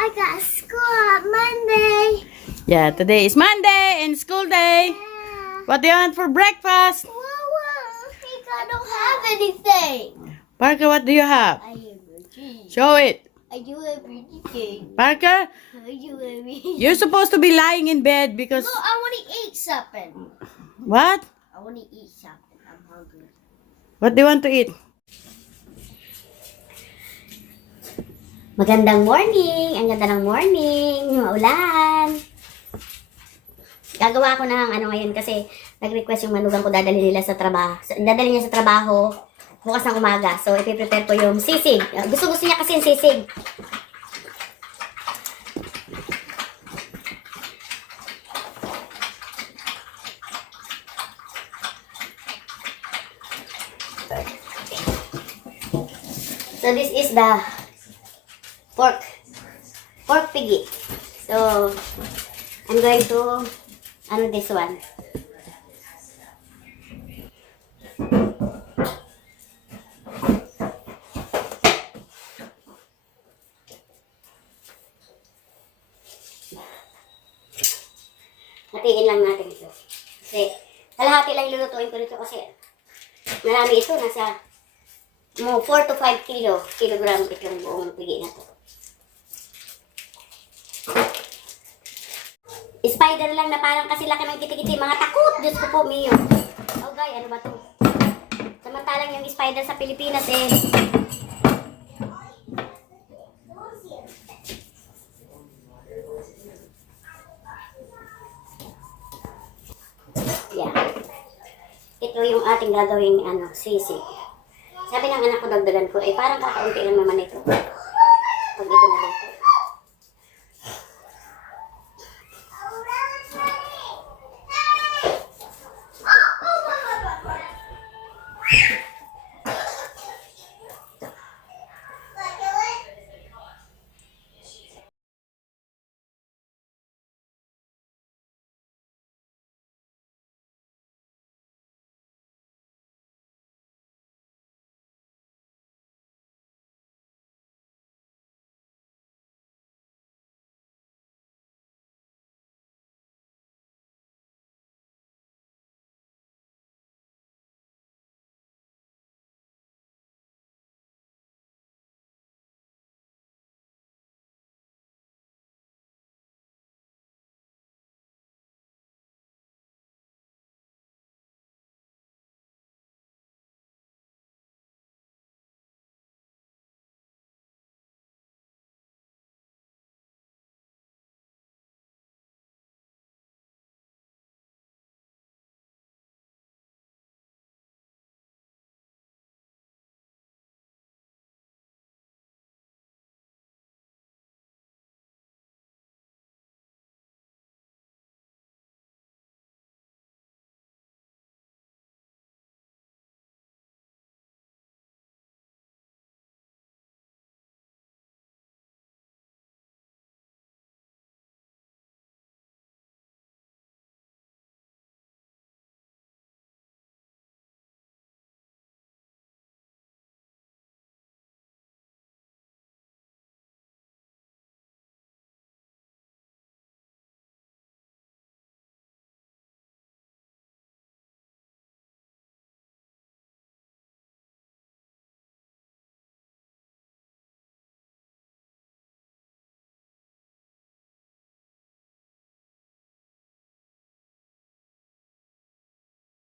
I got school on Monday. Yeah, today is Monday and school day. Yeah. What do you want for breakfast? I don't have anything. Parker, what do you have? I have everything. Show it. I do everything. Parker, I do everything. you're supposed to be lying in bed because... No, I want to eat something. What? I want to eat something. I'm hungry. What do you want to eat? Magandang morning! Ang ganda ng morning! Maulan! Gagawa ko ng ano ngayon kasi nag-request yung manugang ko dadali nila sa trabaho. Dadali niya sa trabaho bukas ng umaga. So, ipiprepare ko yung sisig. Gusto niya kasi yung sisig. So, this is the pork piggy. So, I'm going to this one. Hatiin lang natin ito. Kasi, kalahati lang lulutuin ko nito kasi marami ito. Nasa 4 to 5 kilogram itong buong piggy na to. Spider lang na parang kasi laki ng kiti-kiti. Mga takot! Diyos ko po, Mio. Okay, ano ba to? Samantalang yung spider sa Pilipinas yeah. Ito yung ating gagawing sisig. Sabi ng anak ko, dagdagan ko, parang kakaunti lang naman ito. Pag ito na lang.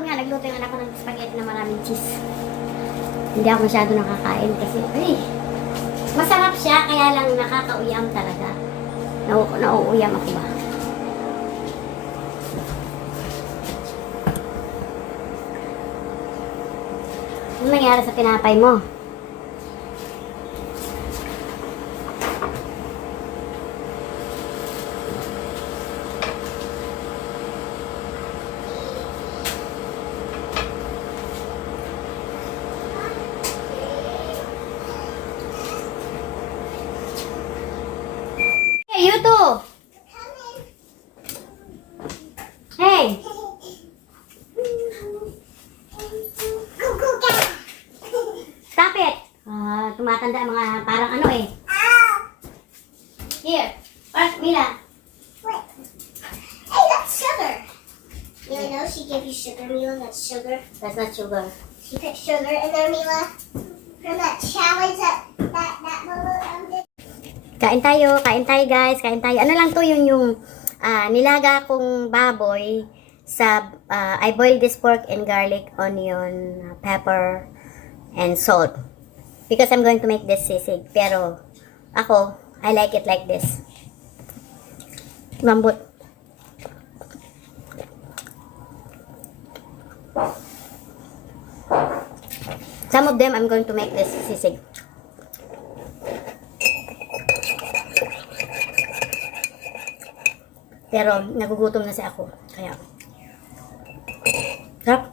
Nagluto yung anak ko ng spaghetti na maraming cheese. Hindi ako masyado nakakain kasi, masarap siya, kaya lang nakakauyam talaga. Nauuyam ako ba? Ano nangyari sa tinapay mo? You too. Hey. Stop it. Tumatanda mga parang Here. Mila. Wait. Hey, that's sugar. You know she gave you sugar, Mila. That's sugar. That's not sugar. She put sugar in there, Mila. From that challenge that Mama did. Kain tayo guys, kain tayo. Ano lang to yung nilaga kong baboy sa, I boiled this pork and garlic, onion, pepper, and salt. Because I'm going to make this sisig. Pero, ako, I like it like this. Lambot. Some of them, I'm going to make this sisig. Pero, nagugutom na si ako. Kaya, sarap.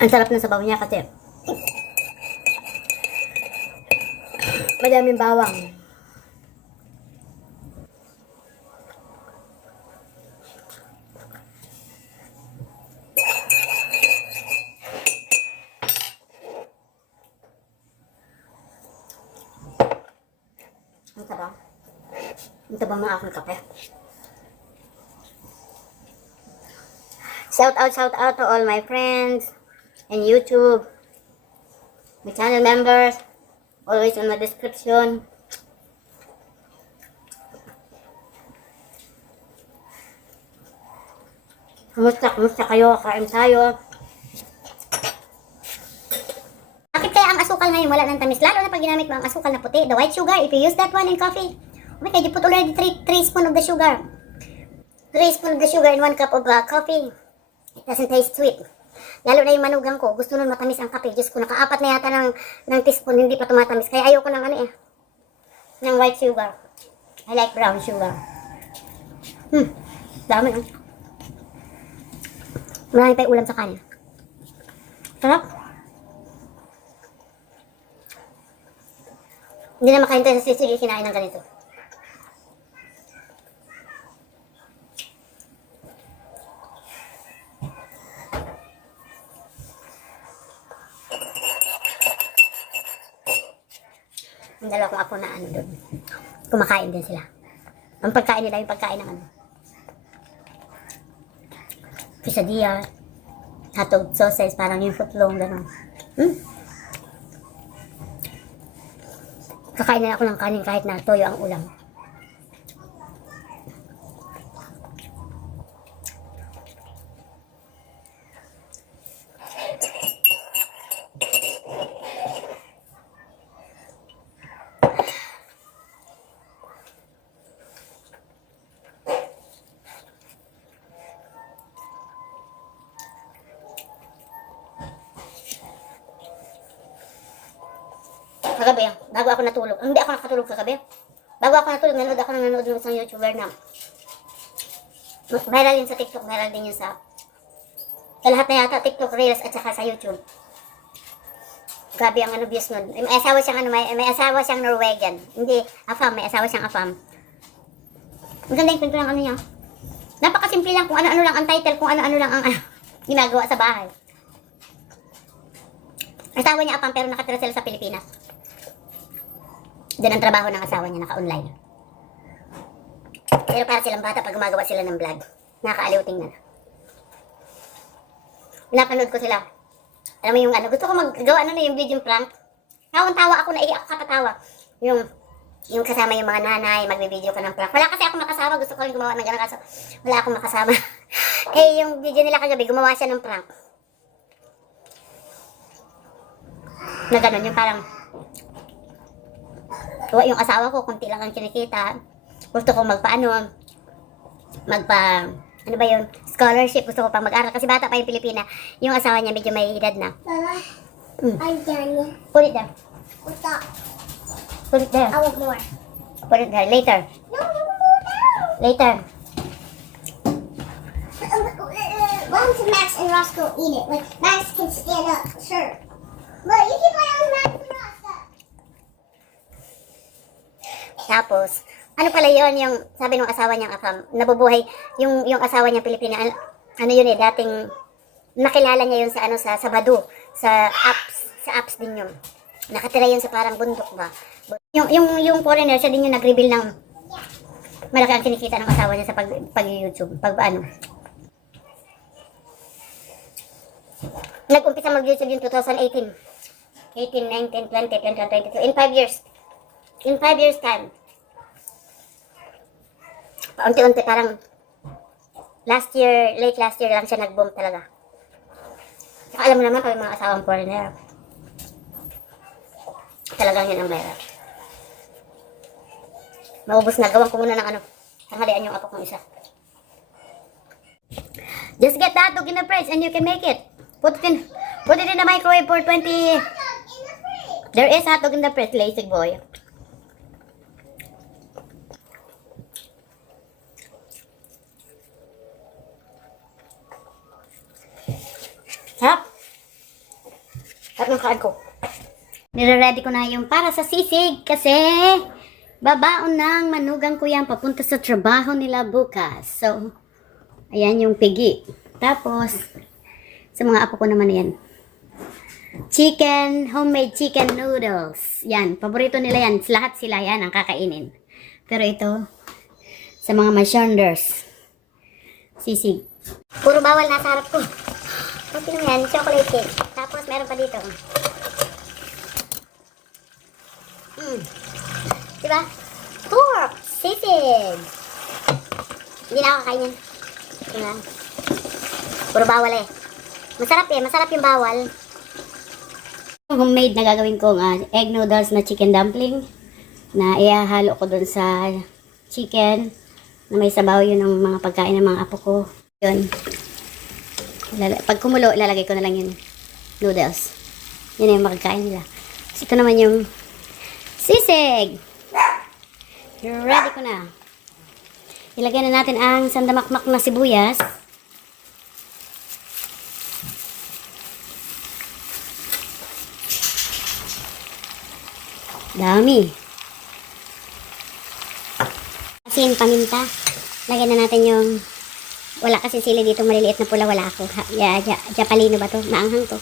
Ang sarap ng sabaw niya kasi madaming bawang. Ang sarap. Ito ba mga aking kape? Shout out to all my friends and YouTube, my channel members, always in my description. Kumusta kayo? Kain tayo. Bakit kaya ang asukal ngayon wala ng tamis? Lalo na pag ginamit mo ang asukal na puti, the white sugar, if you use that one in coffee, oh my God, you put already 3 spoons of the sugar. 3 spoons of the sugar in 1 cup of coffee. It doesn't taste sweet. Lalo na yung manugang ko, gusto nun matamis ang kape. Diyos ko, nakaapat na yata ng teaspoon, hindi pa tumatamis. Kaya ayoko ng ng white sugar. I like brown sugar. Dami ah. Marami pa yung ulam sa kanin. Sarap. Hindi na makain tayo sa sisig, kinain ng ganito. Ang dalawa kong apo na doon. Kumakain din sila. Ang pagkain nila yung pagkain ng quesadilla, hotdog sausage, parang yung footlong, gano'n. Kakain na ako ng kanin kahit na toyo ang ulam. Kagabi, bago ako natulog. Hindi ako nakatulog kagabi. Bago ako natulog, nanood ng isang YouTuber na viral din sa TikTok, viral din yun sa lahat na yata, TikTok Reels at saka sa YouTube. Grabe ang views nun. May asawa siyang may asawa siyang Norwegian. Hindi, Afam, may asawa siyang Afam. Ang ganda yung kwento ng niya. Napakasimple lang kung ano-ano lang ang title, kung ano-ano lang ang ginagawa sa bahay. Asawa niya Afam pero nakatira sila sa Pilipinas. Doon ang trabaho ng asawa niya, naka-online. Pero para silang bata pag gumagawa sila ng vlog. Nakakaaliw tingnan. Pinapanood ko sila. Alam mo yung gusto ko maggawa yung video prank. Tawang-tawa ako, naiyak ako kapatawa. Yung kasama yung mga nanay, magbe-video ka ng prank. Wala kasi ako makasama, gusto ko rin gumawa ng gano'n kaso wala akong makasama. Yung video nila kagabi, gumawa siya ng prank. Na gano'n, yung parang yung asawa ko, kunti lang ang kinikita. Gusto ko ano ba yun? Scholarship. Gusto ko pang mag-aral. Kasi bata pa yung Pilipina. Yung asawa niya medyo may edad na. Mama, I'm done. Put it there. Stop. Put it there. I want more. Put it there. Later. No, no. Later. Moms and Max and Roscoe eat it. Like, Max can stand up. Sure. Look, you can play on Max and Roscoe. Tapos, ano pala yun, yung sabi ng asawa niyang Afam, nabubuhay, yung asawa niyang Pilipina, ano yun dating, nakilala niya yun sa Badu, sa apps din yun. Nakatira yun sa parang bundok ba? Yung foreigner, siya din yung nag-reveal ng malaki ang kinikita ng asawa niya sa pag-YouTube. Nag-umpisa mag-YouTube yung 2018. 18, 19, 20, 21, 22. In 5 years. In 5 years time. Paunti-unti parang late last year lang siya nag-boom talaga. Saka alam mo naman kami mga asawang foreigner. Talagang yun ang viral. Maubos na. Gawan ko muna ng tanghalian yung apo kong isa. Just get the hotdog in the fridge and you can make it. Put it in the microwave for 20. There is hotdog in the fridge, lazy boy. Sarap. Sarap ng kaan ko. Nire-ready ko na yung para sa sisig kasi babaon ng manugang ko yan papunta sa trabaho nila bukas. So, ayan yung pigi. Tapos, sa mga apo ko naman yan. Homemade chicken noodles. Yan, paborito nila yan. Lahat sila yan ang kakainin. Pero ito, sa mga masyonders, sisig. Puro bawal nasa harap ko. Okay lang yan, chocolate cake. Tapos meron pa dito. Diba? Pork! Sisig! Hindi na ako kakainin. Diba? Puro bawal eh. Masarap eh. Masarap yung bawal. Yung homemade na gagawin kong egg noodles na chicken dumpling na ihahalo ko dun sa chicken na may sabaw. Yun ang mga pagkain ng mga apo ko. Yun. Pag kumulo, ilalagay ko na lang yung noodles. Yun yung makakain nila. So, ito naman yung sisig. Ready ko na. Ilagay na natin ang sandamakmak na sibuyas. Dami. Asin, paminta. Lagyan na natin yung wala kasi sili dito maliliit na pula. Wala ako. Japalino ba to? Maanghang to.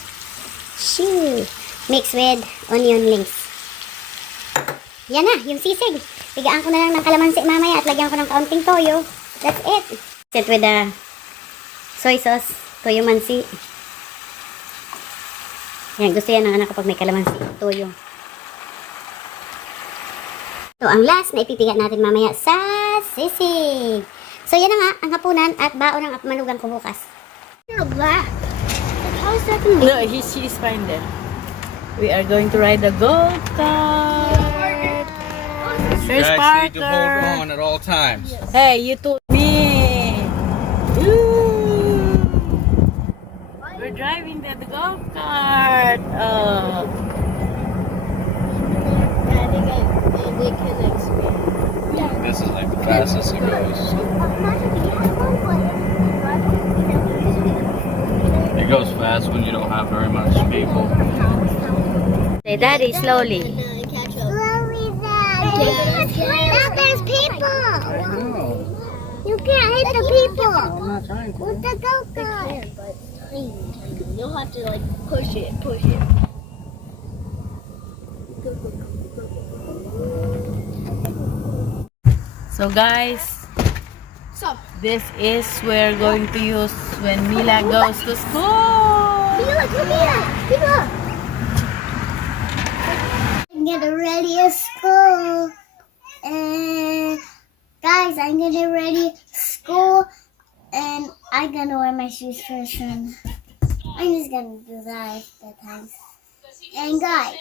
Shoo! Mix with onion links. Yan na, yung sisig. Tigaan ko na lang ng kalamansi mamaya at lagyan ko ng kaunting toyo. That's it. Set with the soy sauce, toyo mansi. Yan, gusto yan ng anak ko pag may kalamansi, toyo. So, ang last na ipipigat natin mamaya sa sisig. So, yan na nga, ang hapunan at baon ng manugang ko bukas. You're black. How is that? No, she's fine there. We are going to ride the golf cart. There's Guys, need to hold Parker. on at all times. Hey, you told me. Woo. We're driving the golf cart. Oh. This is like the fastest it goes. It goes fast when you don't have very much people. Say, Daddy, slowly. Slowly, Dad. Now there's people. You can't hit the people. I'm not trying to. With the go-kart. You'll have to like push it. So guys, this is we're going to use when Mila goes to school. People. I'm getting ready at school. And guys, I'm getting ready at school. And I'm gonna wear my shoes first. And I'm just gonna do that at the times. And guys,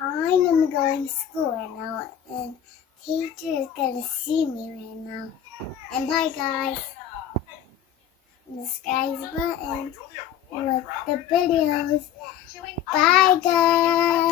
I'm gonna go in school right now. And teacher is gonna see me right now. And bye, guys. Subscribe button. Like the videos. Bye, guys.